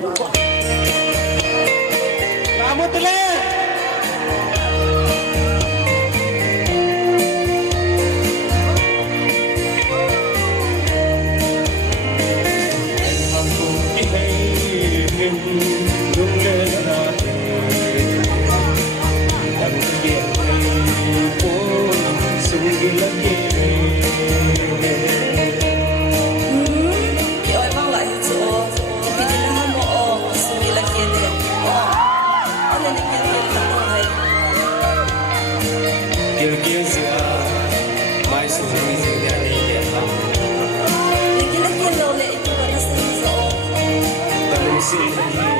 Kamu tuloy! Đúng lên là đằng kia phố sung lên kia Oi mang lại chỗ cái gì nó mò suy là kia đấy anh này kia kia là hay kia kia giữa mai sung lên nhà đi nhà lắm cái là kia đâu lại cái nó sinh rõ tâm sinh